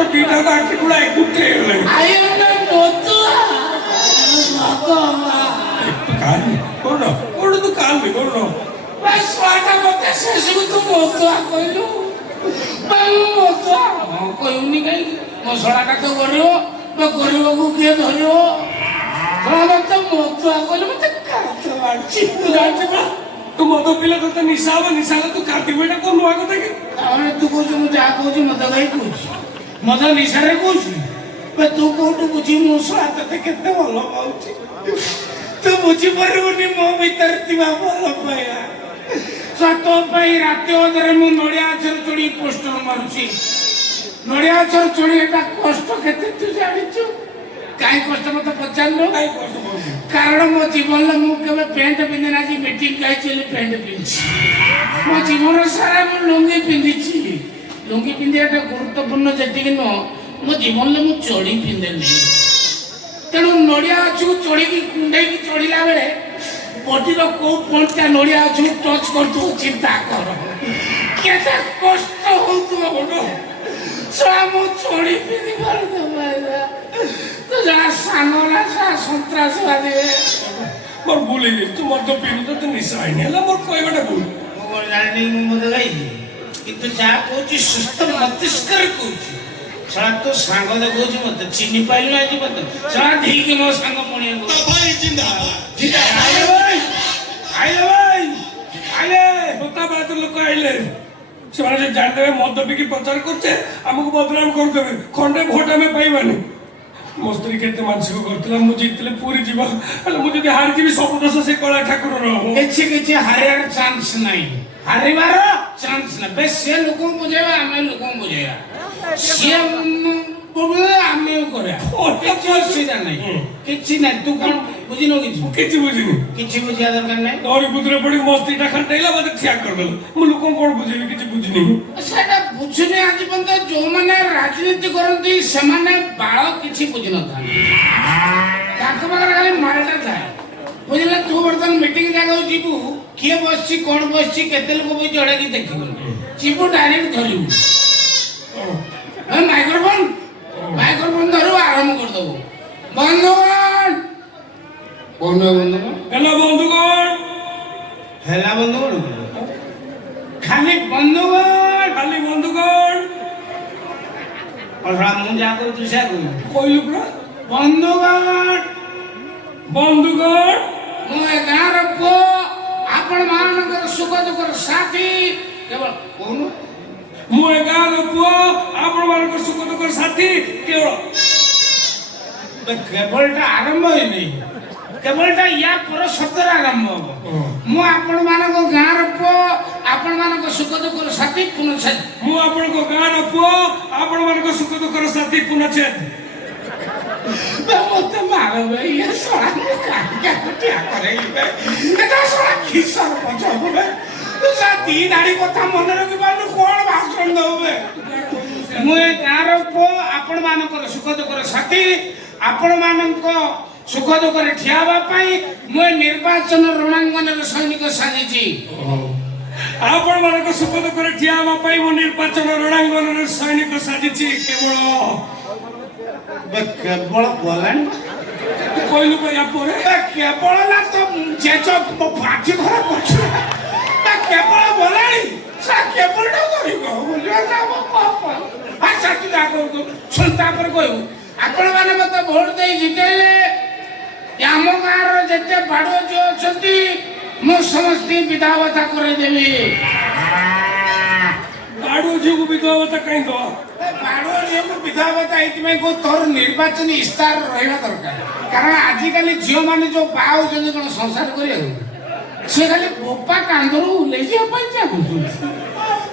तो दीटा का आखिर गुड़ा एक कुत्ते ले आई एम द मोतुआ काल कोण तू काल भी कोण बस वाटा मते शेषକୁ ତୁ ମୋତୁଆ କହିଲୁ ମୋତୁଆ କହିବୁନି କାହିଁ ମୋ ଶଳାଟା ତ ଗରିବ ମୋ ଗରିବକୁ କିଏ ଧରିବ ମତେ ମୋତୁଆ କହିଲୁ ମତେ କାଠ ମାରୁଛି तू मद पिला तो निशा निशा तू काटी बेटा को नुआ को देखि ताने तू कहू मु जा कहू मद भाई कहू मद निशारे कहू तू कोठू बुझी मो शळा तते केते भलो पाउची तू बुझी परबुनी मो भीतर थिबा भलो पाया सतो पई राते ओदरे मु नडिया अक्षर चोडी पोस्टर मारुची नडिया अक्षर चोडी एटा कष्ट केते तू जानिचु काई कष्ट मते पचारलो काई कष्ट बोलू कारण मो जीवन मु केबे पैंट पिंदे ना कि मीटिंग काई चली पैंट पिंची मो जीवन सारा मु लुंगी पिंदिची लुंगी पिंदियाटा गुरुत्वपूर्ण जेति कि नो मो जीवन मु चोडी पिंदे नहीं तेणु नडिया अछु चोडी की कुंडे की चोडीला बेले बॉडी रो को पॉइंटटा नडिया अछु टच करतु चिंता कर केते कष्ट होतु बडो सा मु चोडी पिंदी पर दबाइला तो जरा सानोला सा सन्त्रासवादी मोर भूली गई तू मद पिलु तो निशा आई नेला मोर कोई बेटा भूल मो जानि मु मद गई किंतु जा कोची सुस्त मस्तिष्क कोची सळा तो सांग दे कोची मत चिनी पाइलु आजी मत सळा धीकी मो सांग पणिया को भाई जिंदाबाद जिंदाबाद आइले बता बात लोक आइले ସେମାନେ ଜାଣିଦେବେ ମଦ ପିକି ପ୍ରଚାର କରୁଛେ ଆମକୁ ବଦନାମ କରିଦେବେ ଖଣ୍ଡେ ଭୋଟ ଆମେ ପାଇବାନି ମୋ ସ୍ତ୍ରୀ କେତେ ମାନସିକ କରିଥିଲା ମୁଁ ଜିତିଲେ ପୁରୀ ଯିବା ହେଲେ ମୁଁ ଯଦି ହାରିଯିବି ସବୁ ଦୋଷ ସେ କଳା ଠାକୁରର କିଛି ହାରିବାର ଚାନ୍ସ ନାହିଁ ହାରିବାର ଚାନ୍ସ ନାହିଁ ବେଶ ସେ ଲୋକଙ୍କୁ ବୁଝେଇବା ଆମେ ଲୋକଙ୍କୁ ବୁଝେଇବା ସିଏ ଆମେ କରିବା କିଛି ଅସୁବିଧା ନାହିଁ କିଛି ନାହିଁ ତୁ କଣ ବୁଝିନୁ କିଛି ବୁଝିନି କିଛି ବୁଝିବା ଦରକାର ନାହିଁ ଦରି ବୁଦ୍ରେ ପଡି ମୋ ସ୍ତ୍ରୀଟା ଖାଣ୍ଟେଇଲା ମତେ ଠିଆ କରିଦେଲ ମୁଁ ଲୋକଙ୍କୁ କଣ ବୁଝେଇବି କିଛି ବୁଝିନି ସେଟା ବୁଝୁନି ଆଜି ପର୍ଯ୍ୟନ୍ତ ଯୋଉମାନେ ରାଜନୀତି କରନ୍ତି ସେମାନେ ବାଳ କିଛି ବୁଝିନଥାନ୍ତି ତାଙ୍କ ପାଖରେ ଖାଲି ମାଲଟା ଥାଏ ବୁଝିଲେ ତୁ ବର୍ତ୍ତମାନ ମିଟିଂ ଜାଗାକୁ ଯିବୁ କିଏ ବସିଛି କଣ ବସିଛି କେତେ ଲୋକ ବସିଛି ଅଡାକି ଦେଖିବୁନି ଯିବୁ ଡାଇରେକ୍ଟ ଧରିବୁ ମାଇକ୍ରୋଫୋନ ଧରୁ ଆରମ୍ଭ କରିଦେବୁ ବନ୍ଧୁଗଣ କଣ ବନ୍ଧୁଗଣ ହେଲା ବନ୍ଧୁଗଣ ଖାଲି ବନ୍ଧୁଗଣ ମୁଁ ଯାହା କରୁ ତୁ ସେୟା କହିଲୁ ପୁରା ବନ୍ଧୁଗଣ ମୁଁ ଏ ଗାଁର ପୁଅ ଆପଣ ମାନଙ୍କର ସୁଖ ଦୁଃଖର ସାଥୀ କେବଳ କହୁନୁ ମୁଁ ଏ ଗାଁର ପୁଅ ଆପଣ ମାନଙ୍କର ସୁଖ ଦୁଃଖର ସାଥୀ କେବଳ କେବଳଟା ଆରମ୍ଭ ହେଇନି କେବଳଟା ୟା ପର ସତରେ ଆରମ୍ଭ ହବ ମୁଁ ଆପଣ ମାନଙ୍କ ଗାଁର ପୁଅ ଆପଣ ମାନଙ୍କ ସୁଖ ଦୁଃଖର ସାଥୀ ପୁନଛେଦ ମୁଁ ଆପଣଙ୍କ ଗାଁର ପୁଅ ଆପଣ ମାନଙ୍କ ସୁଖ ଦୁଃଖର ସାଥୀ ପୁନଛେଦ ମତେ ମାର ଇଏ ଶଳା କାଟିଆ କରେଇବେ ଏଟା ଶଳା ଖିସର ପଚାବେ ତୁ ସା ଦି ଦାଢି କଥା ମନେ ରଖି ପାରୁନୁ କଣ ଭାଷଣ ଦଉବେ ମୁଁ ଏ ଗାଁର ପୁଅ ଆପଣ ମାନଙ୍କର ସୁଖ ଦୁଃଖର ସାଥୀ ଆପଣ ମାନଙ୍କ ସୁଖ ଦୁଃଖରେ ଠିଆ ହେବା ପାଇଁ ମୁଁ ଏ ନିର୍ବାଚନ ରଣାଙ୍ଗନରେ ସୈନିକ ସାଜିଛି ଆପଣ ମାନଙ୍କ ସୁଖ ଦୁଃଖରେ ଠିଆ ହେବା ପାଇଁ ମୁଁ ନିର୍ବାଚନ ରଣାଙ୍ଗନରେ ସୈନିକ ସାଜିଛି କେବଳ ଗଲାଣି କହିଲୁ ୟା ପରେ କେବଳ ନା ତ ଜେଜ ପାଟି ଘର ପଛୁ କେବଳ ଗଲାଣି ସା କେବଳଟା କରିବ ଆଚ୍ଛା ତୁ ଯା କରୁ ଶୁଣ ତାପରେ କହିବୁ ଆପଣମାନେ ମତେ ଭୋଟ ଦେଇ ଜିତେଇଲେ ଆମ ଗାଁର ଯେତେ ବାଡୁଅ ଝିଅ ଅଛନ୍ତି ମୁଁ ସମସ୍ତେ ବିଧବା କରେଇଦେବି ବାଡୁଅ ଝିଅକୁ ବିଧବା ଭତ୍ତା କାହିଁ ଦବା ବାଡୁଅ ଝିଅକୁ ବିଧବା ଭତ୍ତା ଏଇଥିପାଇଁ କହୁ ତୋର ନିର୍ବାଚନୀ ଇସ୍ତାହାର ରହିବା ଦରକାର କାରଣ ଆଜିକାଲି ଝିଅମାନେ ଯୋଉ ବାହା ହଉଛନ୍ତି କଣ ସଂସାର କରିବାକୁ ସେ ଖାଲି ବୋପା କାନ୍ଧରୁ ଓହ୍ଲେଇ ଯିବା ପାଇଁ ଚାହୁଁଛନ୍ତି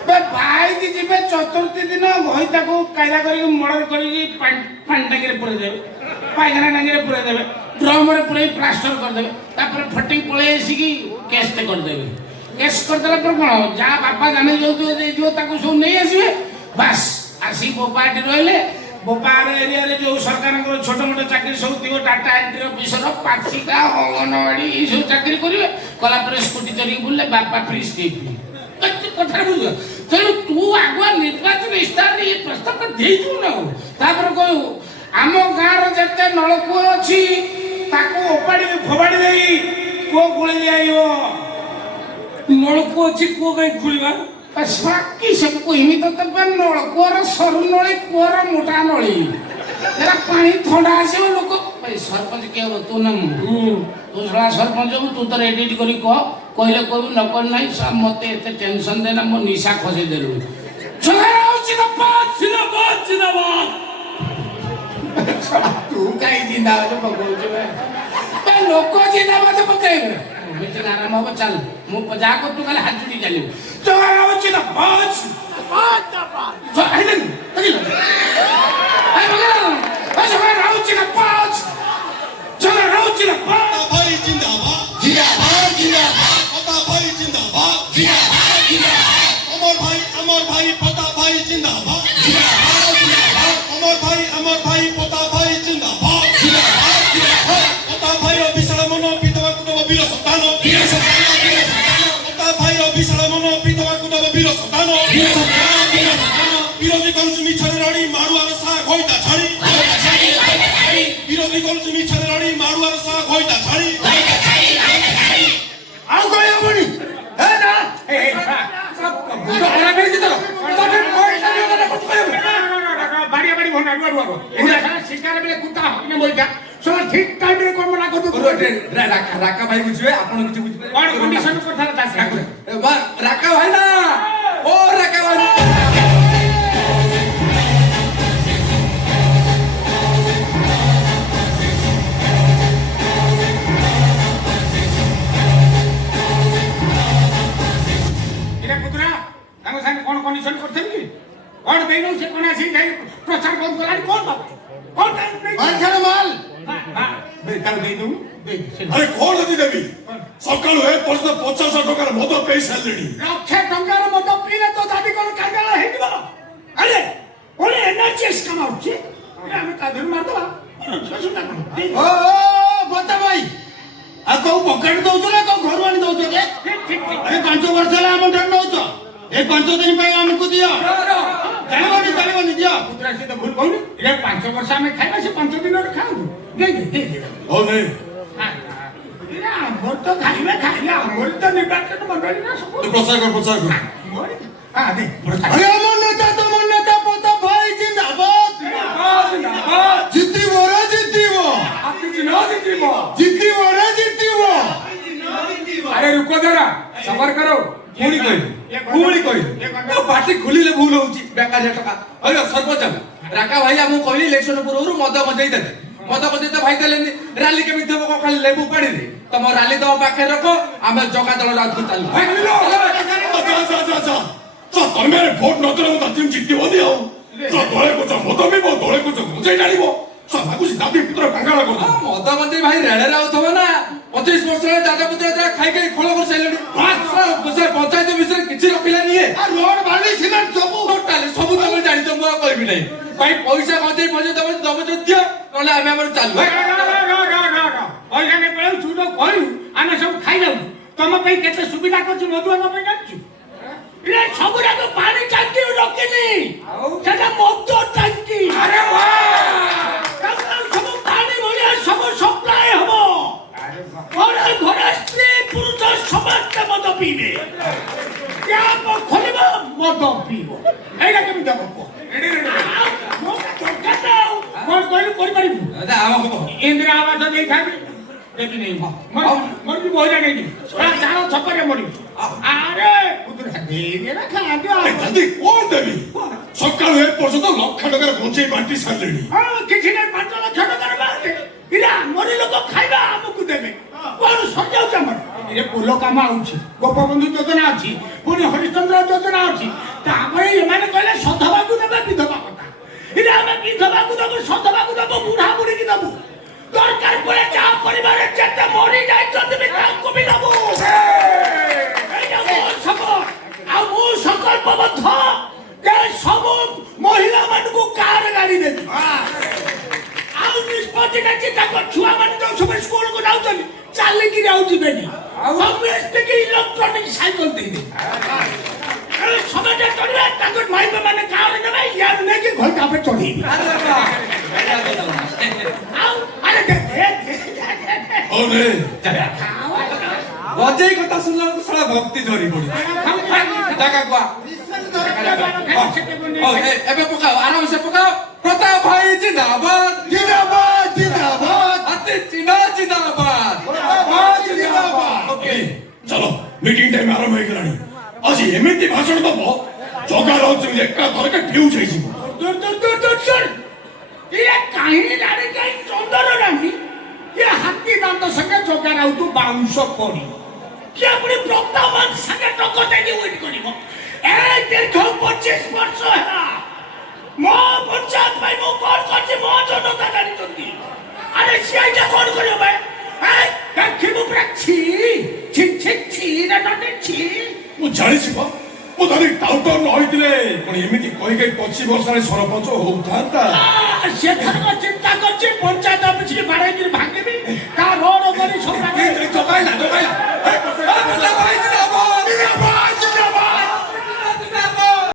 ବାହା ହେଇକି ଯିବେ ଚତୁର୍ଥୀ ଦିନ ଘଇତାକୁ କାଇଦା କରିକି ମର୍ଡର କରିକି ପାଣି ଟାଙ୍କିରେ ପୁରେଇ ଦେବେ ପାଇଖାନା ଟାଙ୍କିରେ ପୁରେଇ ଦେବେ ଡ୍ରମରେ ପୁରେଇ ପ୍ଲାଷ୍ଟର କରିଦେବେ ତାପରେ ଫଟିକି ପଳେଇ ଆସିକି କେସ୍ଟେ କରିଦେବେ କେସ୍ କରିଦେଲା ପରେ କଣ ଯାହା ବାପା ଜାଣି ଯାଉଥିବ ଦେଇଥିବ ତାକୁ ସବୁ ନେଇ ଆସିବେ ବାସ୍ ଆସିକି ବୋପା ଏଠି ରହିଲେ ବୋପାର ଏରିଆରେ ଯୋଉ ସରକାରଙ୍କର ଛୋଟ ମୋଟ ଚାକିରି ସବୁ ଥିବ ଟାଟା ଏଣ୍ଟ୍ରି ଅଫିସର ପାଚିକା ଅଙ୍ଗନବାଡି ଏଇସବୁ ଚାକିରି କରିବେ କଲା ପରେ ସ୍କୁଟି ଚରିକି ବୁଲିଲେ ବାପା ଫ୍ରି ସ୍କିପ୍ କଥାରେ ବୁଝିବ ତେଣୁ ତୁ ଆଗୁଆ ନିର୍ବାଚନ ଇସ୍ତାହାରରେ ଏ ପ୍ରସ୍ତାବଟା ଦେଇଛୁ ନା ତାପରେ କହିବୁ ଆମ ଗାଁର ଯେତେ ନଳକୂଅ ଅଛି ତାକୁ ଓପାଡ଼ି ଫୋପାଡ଼ି ଦେଇ କୂଅ ଖୋଳି ଦିଆଯିବ। ନଳକୂଅ ଅଛି କୂଅ କାହିଁ ଖୋଳିବା? ବାକି ସବୁ କହିମି ତତେ ନଳକୂଅର ସରୁ ନଳୀ କୂଅର ମୋଟା ନଳୀ ଏରା ପାଣି ଥଣ୍ଡା ଆସିବ ଲୋକ ସରପଞ୍ଚ କିଏ ହବ ତୁ ନା ମୁଁ ତୁ ଶଳା ସରପଞ୍ଚ ହବୁ ତୁ ତୋର ଏଡିଟ୍ କରି କହ କହିଲେ କହିବୁ ନ କହିଲେ ନାହିଁ ମତେ ଏତେ ଟେନସନ ଦେନା ମୋ ନିଶା ଖସେଇ ଦେଲୁ ତୁ କାହିଁ ଜିନ୍ଦାବାଦ ପକଉଛୁ ଲୋକ ଜିନ୍ଦାବାଦ ପକେଇବେ ମିଟିଂ ଆରମ୍ଭ ହବ ଚାଲ ମୁଁ ଯାହା କରୁଛୁ ଖାଲି ହାତ ଚୁଟି ଚାଲିବୁ বিরোধী করছে মিছারে লড়ি মারুয়ার সা খইতা ছাড়ি বিরোধী করছে মিছারে লড়ি মারুয়ার সা খইতা ছাড়ি ଆଉ କହି ହବନି ହେ ନା বাড়িয়া বাড়ি ভোনা আড়ুয়া আড়ুয়া এগুলা সারা শিকার বেলে কুতা হইনে বইটা সব ঠিক টাইমে কর্ম না করতে ରାକା ଭାଇ ବୁଝିବେ ଆପଣ କିଛି ବୁଝିବେ কোন কন্ডিশন কথা দাস ରାକା ଭାଇ ନା ଓ ରାକା ଭାଇ এরা পুত্রা তাঙ্গ সাথে কোন কন্ডিশন করতে কি কোন দেইনো সে কোন আসি যাই প্রচার কোন গলানি কোন বাবা কোন মাল ছাড়ো মাল তার দেই দউ দেই আরে কোন দি দেবি সকালু এ পর্যন্ত 50 টাকার মদ পেই সাইলেনি লক্ষে টঙ্কার মতো পিলে তো দাবি কোন কাঙ্গাল হইব আরে ওরে এনার্জিস কামাউছি আমি কাদের মারদবা শুননা কোন ଓ ବତା ଭାଇ ଆଉ କୋଉ ପକେଟ ଦଉଛ ନା କୋଉ ଘରୁ ଆଣି ଦଉଛ ରେ ঠিক ঠিক ଏ 5 ବର୍ଷ ହେଲା ଆମ ଠାରୁ ନଉଛ ଏ 5 ଦିନ ପାଇଁ ଆମକୁ ଦିଅ ଜାଣିବନି ଦିଅ পুত্রা সে তো ভুল কইনি এ 5 বর্ষ আমি খাইবা সে 5 দিনের খাও দেই দে ও নে এরা আমর তো খাইবে খাইলে আমর তো নির্বাচন মন্ডলী না সব প্রচার কর হ্যাঁ দে আরে আমার নেতা বতা ভাই জিন্দাবাদ জিতিব রে জিতিব জিতিব রে জিতিব আরে রুকো জরা সবার করো ପୁଣି କହିଲି ପାଟି ଖୋଲିଲେ ଭୁଲ ହଉଛି ବେକାରିଆ ଟଙ୍କା ହଇଲୋ ସରପଞ୍ଚ ରାକା ଭାଇ ଆମକୁ କହିଲି ଇଲେକ୍ସନ ପୂର୍ବରୁ ମଦ ମଜେଇ ଦେବେ ମଦ ମଜେଇ ତ ଭାଇ ଦେଲେନି ରାଲି କେମିତି ହବ କଣ ଖାଲି ଲେମ୍ବୁ ପାଣିରେ ତମ ରାଲି ତମ ପାଖରେ ରଖ ଆମେ ଜଗା ଦଳ ରାଜକୁ ଚାଲୁ ତମେ ଭୋଟ ନଦେଲେ ମୁଁ ତାକୁ ଜିତିବ ଦିଅ ଦଳେ କୁଚ ମଦ ପିବ ଦଳେ କୁଚ ଗୁଞ୍ଜେଇ ଜାଣିବ ଲାଗୁଛି ଦାବି ପୁତ୍ର କାଙ୍ଗାଳ କରୁଛ ମଦ ମଜେଇ ଭାଇ ରେଳରେ ଆଉଥିବ ନା 25 ବର୍ଷରେ ଦାଦା ପୁତ୍ର ଖାଇ ଖାଇ ଖୋଳ କରିସାରିଲେଣି ପଞ୍ଚାୟତ ବିଷୟରେ କିଛି ରଖିଲାନି ରୋଡ ବାଲି ସିମେଣ୍ଟ ସବୁ ଟୋଟାଲି ସବୁ ତମେ ଜାଣିଛ ମୁଁ ଆଉ କହିବି ନାହିଁ ଭାଇ ପଇସା ମଜେଇ ତମେ ଦବ ଯଦି ଦିଅ ନହେଲେ ଆମେ ଆମର ଚାଲୁ ପଇସା ନେ ପଳଉ ଚୁଟ କହିଲୁ ଆମେ ସବୁ ଖାଇ ଯାଉ ତମ ପାଇଁ କେତେ ସୁବିଧା କରୁଛୁ ମଧୁ ଆମ ପାଇଁ ଜାଣିଛୁ ଏ ସବୁଯାକ ପାଣି ଟାଙ୍କି ରଖିନି ସେଟା ମଦ ଟାଙ୍କି ଆରେ ସବୁ ପାଣି ଭଳିଆ ସବୁ ସପ୍ଲାଏ ହବ ଘରେ ଘରେ ସ୍ତ୍ରୀ ପୁରୁଷ ସମସ୍ତେ ମଦ ପିଇବେ ଟ୍ୟାପ ଖୋଲିବ ମଦ ପିଇବ ଏଇଟା କେମିତି ହବ କଣ କହିଲୁ କରିପାରିବୁ ଇନ୍ଦିରା ଆବାସ ଦେଇଥାନ୍ତି ଦେବି ନେଇ ମରିବି ମହିଳା ନେଇଯିବି ଚାଳ ଛପରେ ମରିବି ଆରେ ଯଦି କଣ ଦେବି ସକାଳୁ ଏ ପର୍ଯ୍ୟନ୍ତ ଲକ୍ଷ ଟଙ୍କାର ବଞ୍ଚେଇ ବାଣ୍ଟି ସାରିଲେଣି କିଛି ନାହିଁ 5 ଲକ୍ଷ ଟଙ୍କାର ବାଣ୍ଟେ ଇରା ମରି ଲୋକ ଖାଇବା ଆମକୁ ଦେବେ କଣ ସରିଯାଉଛି ଆମର ଏ ପୋଲ କାମ ଆଉଛି ଗୋପବନ୍ଧୁ ଯୋଜନା ଅଛି ପୁଣି ହରିଶ୍ଚନ୍ଦ୍ର ଯୋଜନା ଅଛି ତାପରେ ଏମାନେ କହିଲେ ସଧବାକୁ ଦେବେ ବିଧବା କଥା ଇରା ଆମେ ବିଧବାକୁ ଦେବୁ ସଧବାକୁ ଦେବୁ ବୁଢା ବୁଢୀକି ଦେବୁ ଦରକାର ପଡେ ଯାହା ପରିବାର ଯେତେ ମରି ଯାଇଛନ୍ତି ବି ତାଙ୍କୁ ବି ଦେବୁ ଏଇଟା ମୋ ଶପଥ ଆଉ ମୁଁ ସଂକଳ୍ପବଦ୍ଧ ଯେ ସବୁ ମହିଳା ମାନଙ୍କୁ କାର ଗାଡି ଦେବି ଆଉ ନିଷ୍ପତ୍ତି ନେଇଛି ତାଙ୍କ ଛୁଆ ମାନେ ଯୋଉ ସବୁ ସ୍କୁଲକୁ ଯାଉଛନ୍ତି ଚାଲିକିରି ଆଉ ଯିବେନି ସମସ୍ତଙ୍କୁ ଇଲେକ୍ଟ୍ରୋନିକ ସାଇକେଲ ଦେଇଦେବି ସମାଜ ରହ ତାପରେ ଚଢେଇବି ଆଉ ଆରେ ହଉନେ ଅଜୟ କଥା ଶୁଣିଲା ବେଳକୁ ଶଳା ଭକ୍ତି ଝରି ପଡୁଛି ଜାଗା କୁଆ ଏବେ ପକାଅ ଆରାମସେ ପକାଅ ପ୍ରତାପ ଭାଇ ଜିନ୍ଦାବାଦ জিন্দাবাদ জিন্দাবাদ ହାତୀ ଚିହ୍ନ ଜିନ୍ଦାବାଦ ଓକେ ଚलो ମିଟିଂ ଟାଇମ୍ ଆରମ୍ଭ ହେଇଗଲାଣି ଆଜି ଏମିତି ଭାଷଣ ଦବ ଜଗା ରାଉତ ଏକା ଥରକେ ଫ୍ୟୁଜ୍ ହେଇଯିବ ଇଏ କାହିଁ ଜାଣି କାହିଁ ଚନ୍ଦନ ନାହିଁ ଇଏ ହାତୀ ଦାନ୍ତ ସଙ୍ଗେ ଜଗା ରାଉତ ବାଉଁଶ ପଡି କିଏ ପୁଣି ପ୍ରତାପମାନ ସାଙ୍ଗେ ଟକ ଦେଇକି ୱିଟ୍ କରିବ ଏ ଦୀର୍ଘ 25 ବର୍ଷ ହେଲା ମୋ ପଞ୍ଚାୟତ ପାଇଁ ମୁଁ କଣ କରିଛି ମୋ ଜନତା ଜାଣିଛନ୍ତି ଆରେ ସିଏ ଏଇଟା କଣ କରିବ ଭାଇ ଦେଖିବୁ ପୁରା ଛି ଛି ଛି ଛି ରେ ନଟେ ଛି ମୁଁ ଜାଣିଛି ବା ମୁଁ ଧରି ଟାଉଟର ନ ହେଇଥିଲେ ପୁଣି ଏମିତି କହିକି 25 ବର୍ଷରେ ସରପଞ୍ଚ ହଉଥାନ୍ତା ସେ ଥରକ ଚିନ୍ତା କରିଛି ପଞ୍ଚାୟତ ଅଫିସରେ ବାଡ଼େଇକିରି ଭାଙ୍ଗିବି ତା ରୋଡ